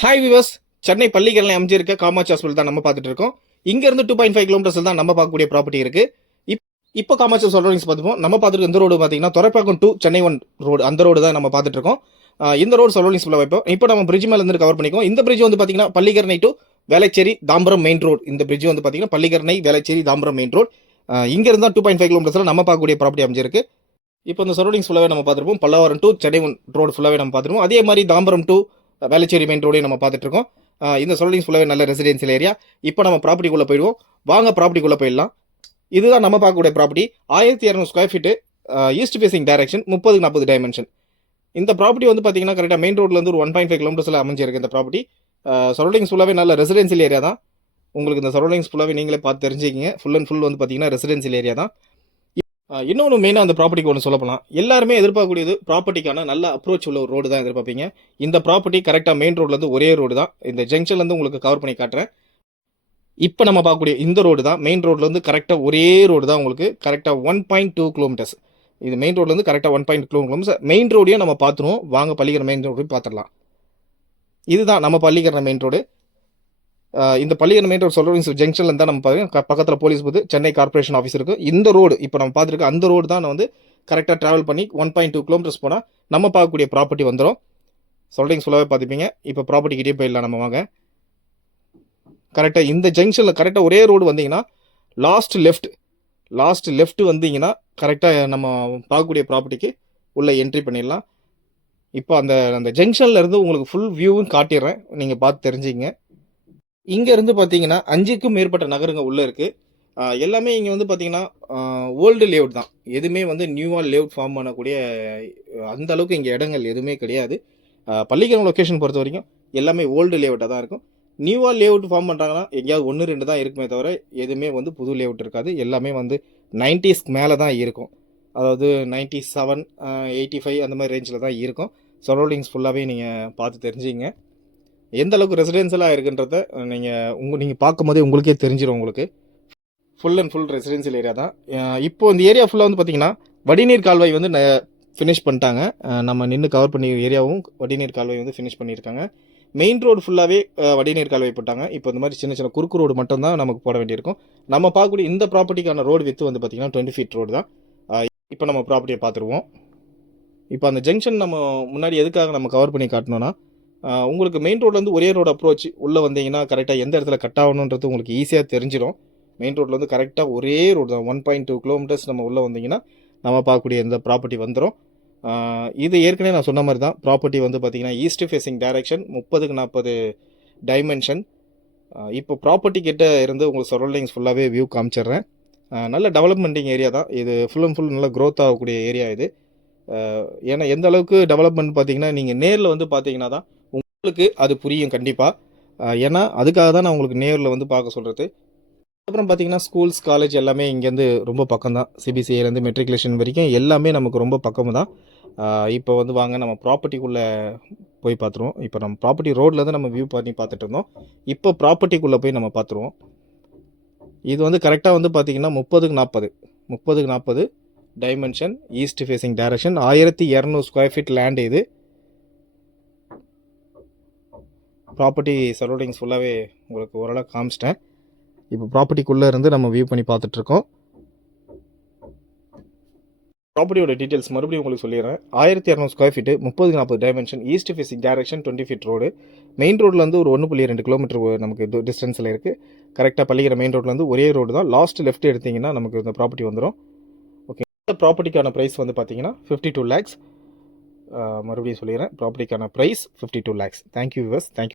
Hi viewers, Chennai Pallikaranai அமைஞ்சிருக்க Kamakshi hospital தான் நம்ம பார்த்துட்டு இருக்கோம். இங்கேருந்து 2.5 கிலோமீட்டர்ஸ் தான் நம்ம பார்க்கக்கூடிய ப்ராப்பர்ட்டி இருக்கு. இப்போ காமாட்சி சரௌண்டிங்ஸ் பார்த்துப்போம். நம்ம பார்த்துட்டு இந்த ரோடு பார்த்தீங்கன்னா துறைப்பாக்கம் டு சென்னை 1 ரோடு, அந்த ரோடு தான் நம்ம பார்த்துட்டு இருக்கோம். இந்த ரோடு சரௌண்டிங்ஸ் ஃபுல்லாக வைப்போம். இப்போ நம்ம பிரிட்ஜ் மேலே இருந்து கவர் பண்ணிக்கோம். இந்த பிரிட்ஜ் வந்து பார்த்தீங்கன்னா Pallikaranai to Velachery Tambaram main road. இந்த பிரிட்ஜ் வந்து பார்த்தீங்கன்னா பள்ளிக்கரணை வேளச்சேரி தாம்பரம் மெயின் ரோடு. இங்கேருந்து தான் 2.5 கிலோமீட்டர்ஸில் நம்ம பார்க்கக்கூடிய ப்ராப்பர்ட்டி அமைஞ்சிருக்கு. இப்போ இந்த சரௌண்டிங்ஸ் ஃபுல்லாகவே நம்ம பார்த்துருப்போம். பல்லவரம் டு சென்னை 1 ரோடு ஃபுல்லாகவே நம்ம பார்த்துருப்போம். அதே மாதிரி தாம்பரம் டு வேளச்சேரி மெயின் ரோடையும் நம்ம பார்த்துட்டு இருக்கோம். இந்த சரௌண்டிங்ஸ் ஃபுல்லாகவே நல்ல ரெசிடென்சியல் ஏரியா. இப்போ நம்ம ப்ராப்பர்ட்டிக்குள்ளே போயிடுவோம். வாங்க ப்ராப்பர்ட்டிக்குள்ளே போயிடலாம். இதுதான் நம்ம பார்க்கக்கூடிய property. 1200 square feet, east facing direction, 30x40 dimension. இந்த ப்ராப்பர்ட்டி வந்து பார்த்தீங்கன்னா கரெக்டாக மெயின் ரோட்லேருந்து ஒரு 1.5 கிலோமீட்டர்ஸில் அமைஞ்சிருக்கு இந்த ப்ராப்பர்ட்டி. சரௌண்டிங்ஸ் ஃபுல்லாகவே நல்ல ரெசிடென்சியல் ஏரியா தான். உங்களுக்கு இந்த சரௌண்டிங்ஸ் ஃபுல்லாகவே நீங்களே பார்த்து தெரிஞ்சுக்கிங்க. ஃபுல் அண்ட் ஃபுல் வந்து பார்த்தீங்கன்னா ரெசிடென்சியல் ஏரியா தான். இன்னொன்று மெயினாக அந்த ப்ராப்பர்ட்டிக்கு ஒன்று சொல்லப்போனால், எல்லாருமே எதிர்பார்க்கக்கூடியது ப்ராப்பர்ட்டிக்கான நல்ல அப்ரோச் உள்ள ஒரு ரோடு தான் எதிர்பார்ப்பீங்க. இந்த ப்ராப்பர்ட்டி கரெக்டாக மெயின் ரோட்லேருந்து ஒரே ரோடு தான். இந்த ஜங்ஷன்லேருந்து உங்களுக்கு கவர் பண்ணி காட்டுறேன். இப்போ நம்ம பார்க்கக்கூடிய இந்த ரோடு தான் மெயின் ரோட்லேருந்து கரெக்டாக ஒரே ரோடு தான் உங்களுக்கு கரெக்டாக 1.2 கிலோமீட்டர்ஸ். இது மெயின் ரோட்லேருந்து கரெக்டாக 1.2 கிலோமீட்டர்ஸ். மெயின் ரோடையும் நம்ம பார்த்துருவோம். வாங்க பள்ளிக்கரணை மெயின் ரோடு பார்த்துடலாம். இதுதான் நம்ம பள்ளிக்கரணை மெயின் ரோடு. இந்த பள்ளிக்கரணை மெயின் ரோடு சரௌண்டிங்ஸ் ஜங்ஷன்ல இருந்தால் நம்ம பக்கத்தில் police booth, Chennai corporation office இருக்குது. இந்த ரோடு இப்போ நம்ம பார்த்துருக்க அந்த ரோடு தான் வந்து கரெக்டாக ட்ராவல் பண்ணி 1.2 கிலோமீட்டர்ஸ் போனால் நம்ம பார்க்கக்கூடிய ப்ராப்பர்ட்டி வந்துடும். சரௌண்டிங்ஸ் ஃபுல்லாகவே பார்த்துப்பீங்க. இப்போ ப்ராப்பர்ட்டிக்கிட்டே போயிடலாம் நம்ம வாங்க. கரெக்டாக இந்த ஜங்ஷனில் கரெக்டாக ஒரே ரோடு வந்தீங்கன்னா லாஸ்ட் லெஃப்ட் வந்தீங்கன்னா கரெக்டாக நம்ம பார்க்கக்கூடிய ப்ராப்பர்ட்டிக்கு உள்ளே என்ட்ரி பண்ணிடலாம். இப்போ அந்த ஜங்ஷனில் இருந்து உங்களுக்கு ஃபுல் வியூவும் காட்டிடுறேன், நீங்கள் பார்த்து தெரிஞ்சுங்க. இங்கேருந்து பார்த்தீங்கன்னா 5க்கும் மேற்பட்ட நகரங்க உள்ளே இருக்குது. எல்லாமே இங்கே வந்து பார்த்தீங்கன்னா ஓல்டு லேஅவுட் தான். எதுவுமே வந்து நியூவாக லேஅவுட் ஃபார்ம் பண்ணக்கூடிய அந்த அளவுக்கு இங்கே இடங்கள் எதுவுமே கிடையாது. பள்ளிக்கரணை லொக்கேஷன் பொறுத்த வரைக்கும் எல்லாமே ஓல்டு லேஅவுட்டாக தான் இருக்கும். நியூவாக லேஅவுட் ஃபார்ம் பண்ணுறாங்கன்னா எங்கேயாவது 1-2 தான் இருக்குமே தவிர எதுவுமே வந்து புது லேஅவுட் இருக்காது. எல்லாமே வந்து 90s மேலே தான் இருக்கும். அதாவது 97, 85 அந்த மாதிரி ரேஞ்சில் தான் இருக்கும். சரௌண்டிங்ஸ் ஃபுல்லாகவே நீங்கள் பார்த்து தெரிஞ்சுங்க. எந்த அளவுக்கு ரெசிடென்ஷியலாக இருக்குன்றத நீங்கள் பார்க்கும்போதே உங்களுக்கே தெரிஞ்சிடும். உங்களுக்கு full and full residential area தான். இப்போ இந்த ஏரியா ஃபுல்லாக வந்து பார்த்திங்கன்னா வடிநீர் கால்வாய் வந்து ஃபினிஷ் பண்ணிட்டாங்க. நம்ம நின்று கவர் பண்ணி ஏரியாவும் வடிநீர் கால்வாய் வந்து ஃபினிஷ் பண்ணியிருக்காங்க. மெயின் ரோடு ஃபுல்லாகவே வடிநீர் கால்வாய் போட்டாங்க. இப்போ இந்த மாதிரி சின்ன சின்ன குறுக்கு ரோடு மட்டும் தான் நமக்கு போட வேண்டியிருக்கும். நம்ம பார்க்கக்கூடிய இந்த ப்ராப்பர்ட்டிக்கான ரோடு வித்து வந்து பார்த்திங்கன்னா 20 ஃபீட் ரோடு தான். இப்போ நம்ம ப்ராப்பர்ட்டியை பார்த்துருவோம். இப்போ அந்த ஜங்ஷன் நம்ம முன்னாடி எதுக்காக நம்ம கவர் பண்ணி காட்டணும்னா, உங்களுக்கு மெயின் ரோட்லேருந்து ஒரே ரோடு அப்ரோச் உள்ளே வந்தீங்கன்னா கரெக்டாக எந்த இடத்துல கட் ஆகணுன்றது உங்களுக்கு ஈஸியாக தெரிஞ்சிடும். மெயின் ரோட்லேருந்து கரெக்டாக ஒரே ரோடு தான். 1.2 கிலோமீட்டர்ஸ் நம்ம உள்ளே வந்தீங்கன்னா நம்ம பார்க்கக்கூடிய இந்த ப்ராப்பர்ட்டி வந்துடும். இது ஏற்கனவே நான் சொன்ன மாதிரி தான். ப்ராப்பர்ட்டி வந்து பார்த்திங்கன்னா east facing direction, 30x40 dimension. இப்போ ப்ராப்பர்ட்டி கிட்ட இருந்து உங்களுக்கு சரௌண்டிங்ஸ் ஃபுல்லாகவே வியூ காமிச்சிடுறேன். நல்ல டெவலப்மெண்ட்டிங் ஏரியா தான் இது. ஃபுல் அண்ட் ஃபுல் நல்ல க்ரோத் ஆகக்கூடிய ஏரியா இது. ஏன்னா எந்த அளவுக்கு டெவலப்மெண்ட் பார்த்தீங்கன்னா நீங்கள் நேரில் வந்து பார்த்தீங்கன்னா தான் உங்களுக்கு அது புரியும் கண்டிப்பாக. ஏன்னா அதுக்காக தான் நான் உங்களுக்கு நேரில் வந்து பார்க்க சொல்கிறது. அப்புறம் பார்த்தீங்கன்னா ஸ்கூல்ஸ், காலேஜ் எல்லாமே இங்கேருந்து ரொம்ப பக்கம் தான். சிபிசிஐலேருந்து மெட்ரிகுலேஷன் வரைக்கும் எல்லாமே நமக்கு ரொம்ப பக்கம் தான். இப்போ வந்து வாங்க நம்ம ப்ராப்பர்ட்டிக்குள்ளே போய் பார்த்துருவோம். இப்போ நம்ம ப்ராப்பர்ட்டி ரோட்லேருந்து நம்ம வியூ பண்ணி பார்த்துட்டு இருந்தோம். இப்போ ப்ராப்பர்ட்டிக்குள்ளே போய் நம்ம பார்த்துருவோம். இது வந்து கரெக்டாக வந்து பார்த்திங்கன்னா 30x40 dimension, east facing direction, 1200 square feet land இது. ப்ராப்பர்ட்டி சரௌண்டிங்ஸ் ஃபுல்லாகவே உங்களுக்கு ஓரளவு காமிச்சிட்டேன். இப்போ ப்ராப்பர்ட்டிக்குள்ளே இருந்து நம்ம வியூ பண்ணி பார்த்துட்ருக்கோம். ப்ராப்பர்ட்டியோட டீட்டெயில்ஸ் மறுபடியும் உங்களுக்கு சொல்லிடுறேன். 1200 square feet, 30x40 dimension, east facing direction, 20 feet road. Main ரோட்லேருந்து ஒரு 1.2 கிலோமீட்டர் நமக்கு டிஸ்டன்ஸில் இருக்குது. கரெக்டாக பள்ளிக்கரணை மெயின் ரோட்லேருந்து ஒரே ரோடு தான். லாஸ்ட் லெஃப்ட் எடுத்திங்கன்னா நமக்கு இந்த ப்ராப்பர்ட்டி வந்துடும். ஓகே, இந்த ப்ராப்பர்ட்டிக்கான ப்ரைஸ் வந்து பார்த்தீங்கன்னா 52 lakhs. மறுபடியும் சொல்லிடுறேன், ப்ராப்பர்ட்டிக்கான price 52 lakhs. Thank you viewers. Thank you.